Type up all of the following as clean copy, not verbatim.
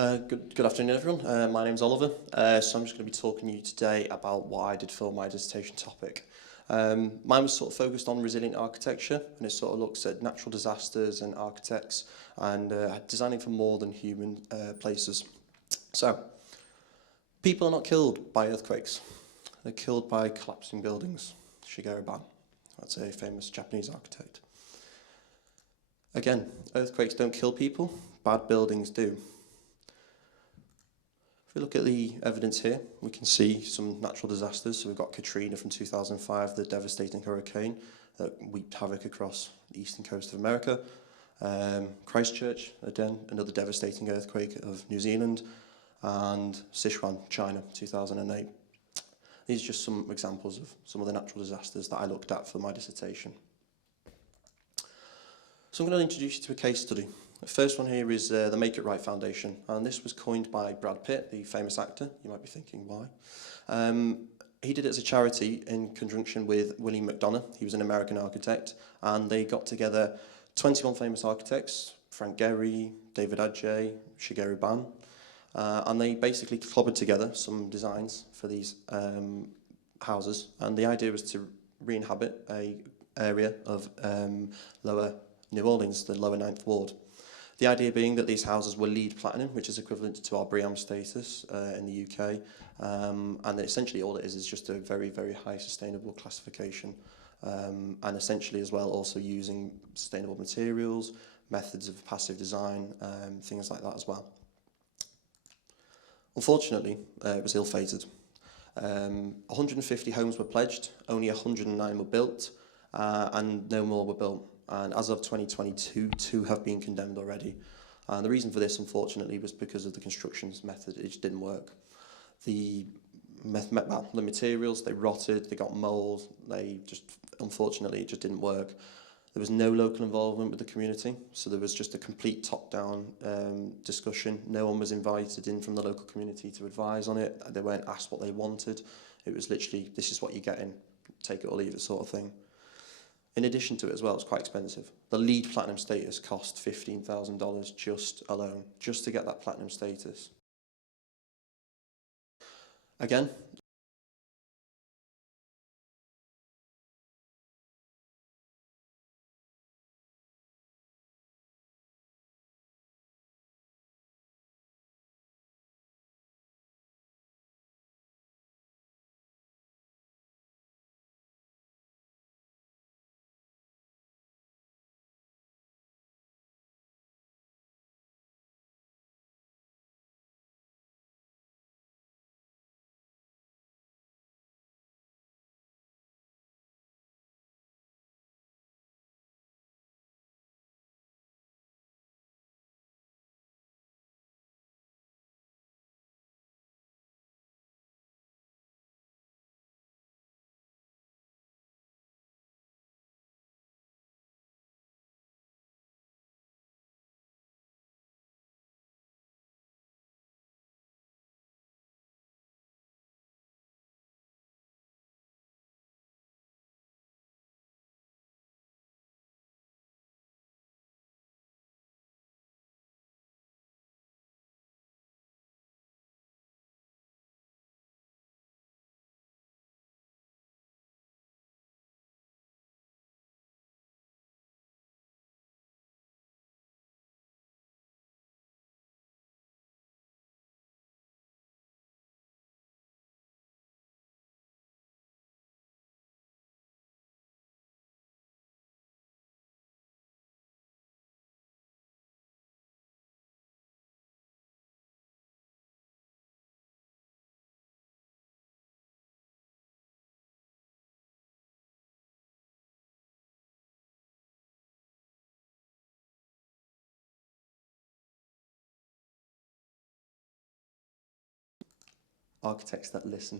Good afternoon, everyone. My name's Oliver. So I'm just going to be talking to you today about what I did for my dissertation topic. Mine was sort of focused on resilient architecture, and it sort of looks at natural disasters and architects and designing for more than human places. So, people are not killed by earthquakes. They're killed by collapsing buildings. Shigeru Ban, that's a famous Japanese architect. Again, earthquakes don't kill people, bad buildings do. If we look at the evidence here, we can see some natural disasters. So we've got Katrina from 2005, the devastating hurricane that wreaked havoc across the eastern coast of America. Christchurch, again, another devastating earthquake of New Zealand. And Sichuan, China, 2008. These are just some examples of some of the natural disasters that I looked at for my dissertation. So I'm going to introduce you to a case study. The first one here is the Make It Right Foundation, and this was coined by Brad Pitt, the famous actor. You might be thinking, why? He did it as a charity in conjunction with William McDonough. He was an American architect, and they got together 21 famous architects, Frank Gehry, David Adjaye, Shigeru Ban, and they basically clobbered together some designs for these houses, and the idea was to re-inhabit an area of lower New Orleans, the lower 9th Ward. The idea being that these houses were LEED Platinum, which is equivalent to our BREEAM status in the UK, and essentially all it is just a very, very high sustainable classification, and essentially as well also using sustainable materials, methods of passive design, things like that as well. Unfortunately, it was ill-fated. 150 homes were pledged, only 109 were built, and no more were built. And as of 2022, 2 have been condemned already. And the reason for this, unfortunately, was because of the construction method. It just didn't work. The materials, they rotted, they got mold, unfortunately, it just didn't work. There was no local involvement with the community, so there was just a complete top-down discussion. No one was invited in from the local community to advise on it. They weren't asked what they wanted. It was literally, this is what you're getting, take it or leave it sort of thing. In addition to it as well, it's quite expensive. The LEED Platinum status cost $15,000 just alone, just to get that platinum status. Again, architects that listen.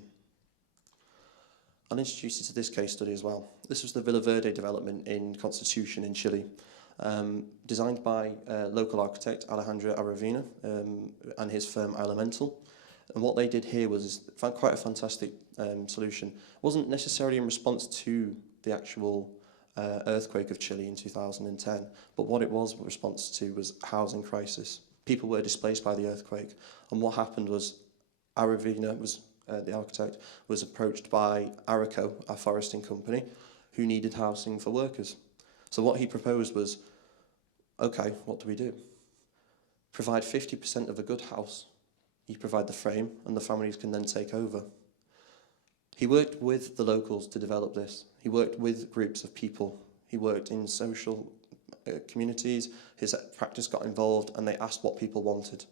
I'll introduce you to this case study as well. This was the Villa Verde development in Constitution in Chile, designed by local architect Alejandro Aravena and his firm Elemental. And what they did here was found quite a fantastic solution. It wasn't necessarily in response to the actual earthquake of Chile in 2010, but what it was in response to was housing crisis. People were displaced by the earthquake, and what happened was Aravina, the architect, was approached by Araco, a foresting company, who needed housing for workers. So what he proposed was, okay, what do we do? Provide 50% of a good house. You provide the frame, and the families can then take over. He worked with the locals to develop this. He worked with groups of people. He worked in social communities. His practice got involved, and they asked what people wanted.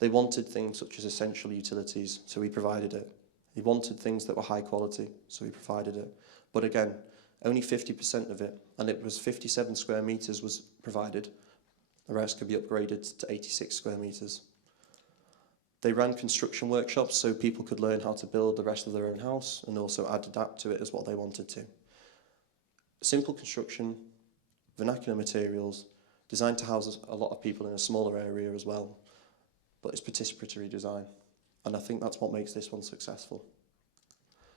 They wanted things such as essential utilities, so he provided it. He wanted things that were high quality, so he provided it. But again, only 50% of it, and it was 57 square metres was provided. The rest could be upgraded to 86 square metres. They ran construction workshops so people could learn how to build the rest of their own house and also adapt to it as what they wanted to. Simple construction, vernacular materials, designed to house a lot of people in a smaller area as well, but it's participatory design, and I think that's what makes this one successful.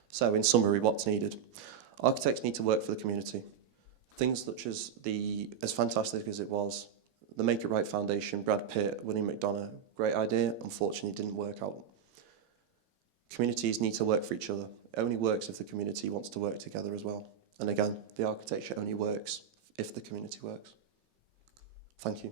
So in summary, what's needed? Architects need to work for the community. Things such as as fantastic as it was, the Make It Right Foundation, Brad Pitt, William McDonough, great idea, unfortunately didn't work out. Communities need to work for each other. It only works if the community wants to work together as well. And again, the architecture only works if the community works. Thank you.